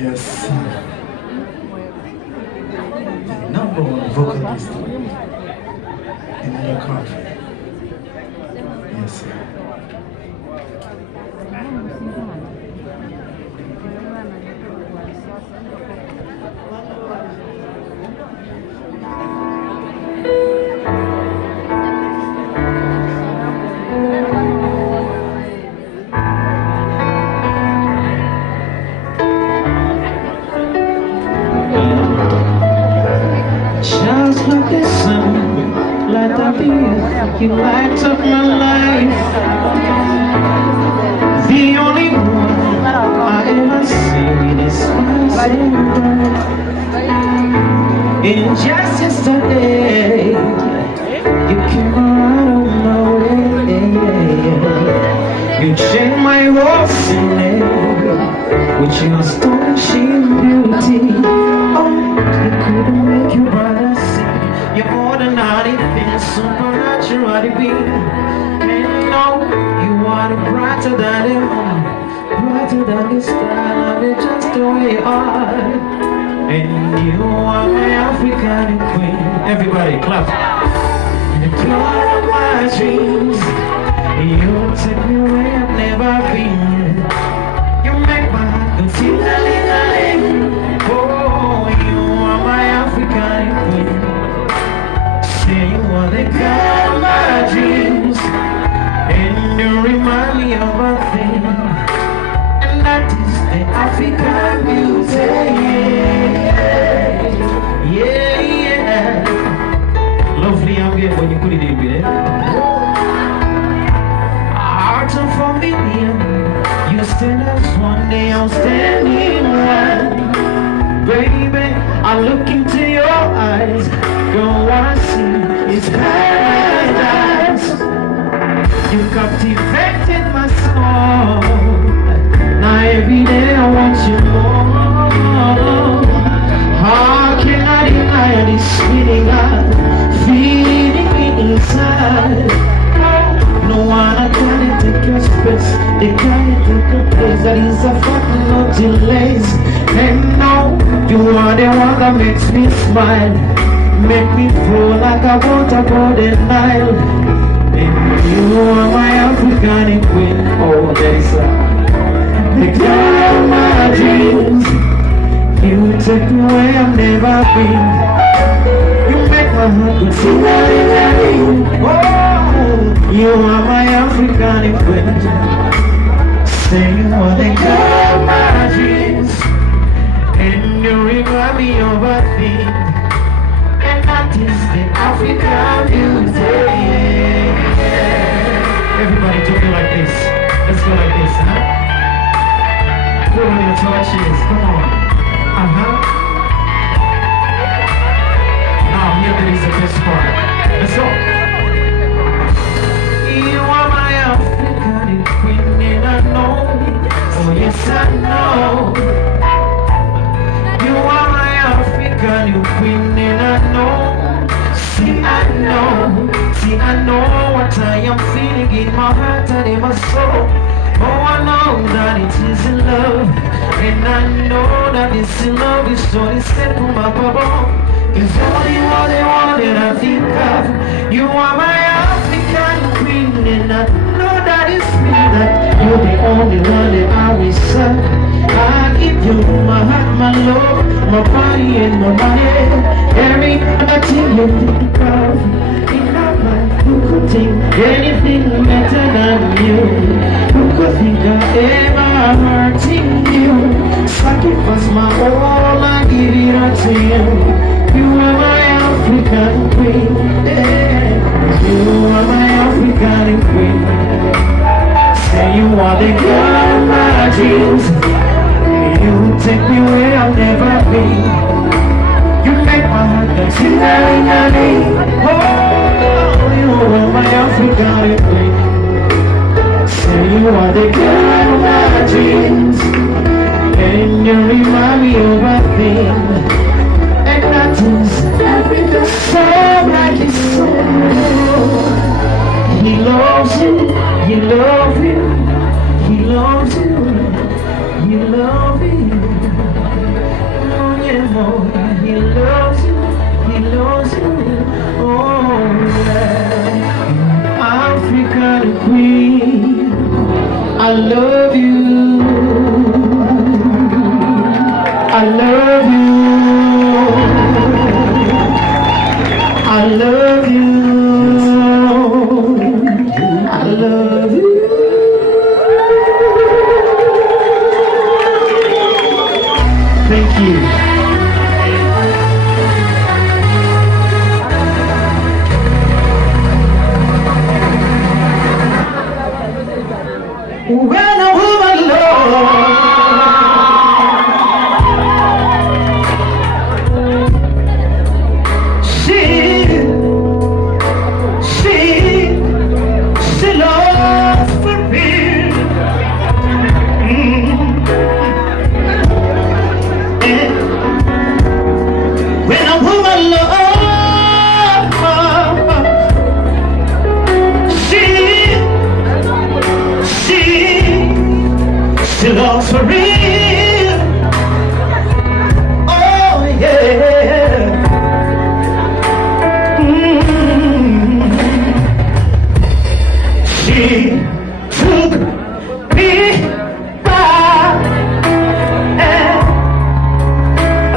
Yes. The number one vocalist in your country. Yes, sir. You light up my life. The only one I ever see is myself. And just yesterday, you came right on my way. You changed my whole scene with your astonishing beauty. Oh, you couldn't make you brighter see. You're ordinary things, supernatural being. And no, you are brighter than the moon, brighter than the star, and it's just the way you are. And you are my African queen. Everybody clap. And you are my dreams. You take me where I've never been. You make my heart go ting-a-ling-a-ling. Oh, you are my African queen. Say you are the girl of my dreams. And you remind me of a thing, and that is the African beauty. Yeah, yeah. Lovely ambient when you put it in there. Heart of a million. You stand as one day, I'm standing one. Baby, I look into your eyes. Girl, what I see is paradise. You captivated my soul. Now every day I want you more. How can I deny this feeling feeling inside? No one can take your space. They can't take your place. That is a fact, no delays. And no, you are the one that makes me smile, make me feel like I want to go the Nile. And you are my African queen. Oh, there is the girl of my dreams. You take me where I've never been. You make my heart go ting-a-ling-a-ling. Oh, you are my African queen. Say you are the girl of my dreams. And you remind me of a thing, and that is the African beauty. Everybody do it like this. Let's go like this, huh? Put on your torches, come on. Now here there is the best part. Let's go. You are my African know. See, I know what I am feeling in my heart and in my soul. Oh, I know that it is in love, and I know that this in love is so set from my bubble. Cause all you are the one that I think of. You are my African queen, and I know that it's me, that you're the only one that I will serve. I give you my heart, my love, my body and my mind. Everything you think of in my life. Who could think anything better than you? Who could think of ever hurting you? Sacrifice my all, I give it all to you. You are my African queen, yeah. You are my African queen. Say you are the girl of my dreams. You take me where I'll never be. You make my heart dance in the oh, you are my African queen. Say you are the girl of my dreams, and you remind me of a thing. Everything so like his soul. He loves you, he loves you, he loves you, he loves you. Oh yeah, oh, he loves you, he loves you. Oh yeah, African queen, I love you, I love you. I love you, I love you. Thank you. When a woman loves, she loves for real. Oh yeah. She took me by, and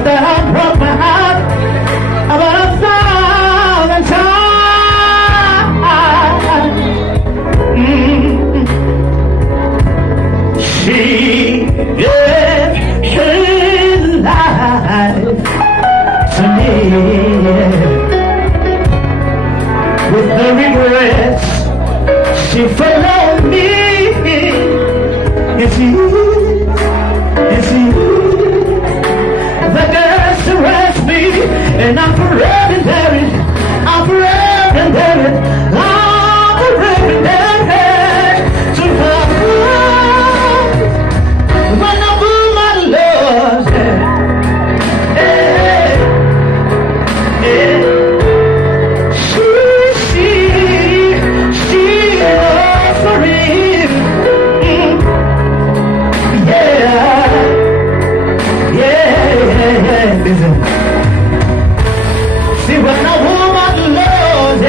that I broke my heart about 1,000 times. She gave her life to me, with the regrets she followed me. It's you, it's you, the girl surrounds me, and I'm forever indebted, I'm forever indebted, I'm forever indebted to her. When a woman loves, she loves for real. Yeah, listen. See, when a woman loves,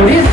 Por isso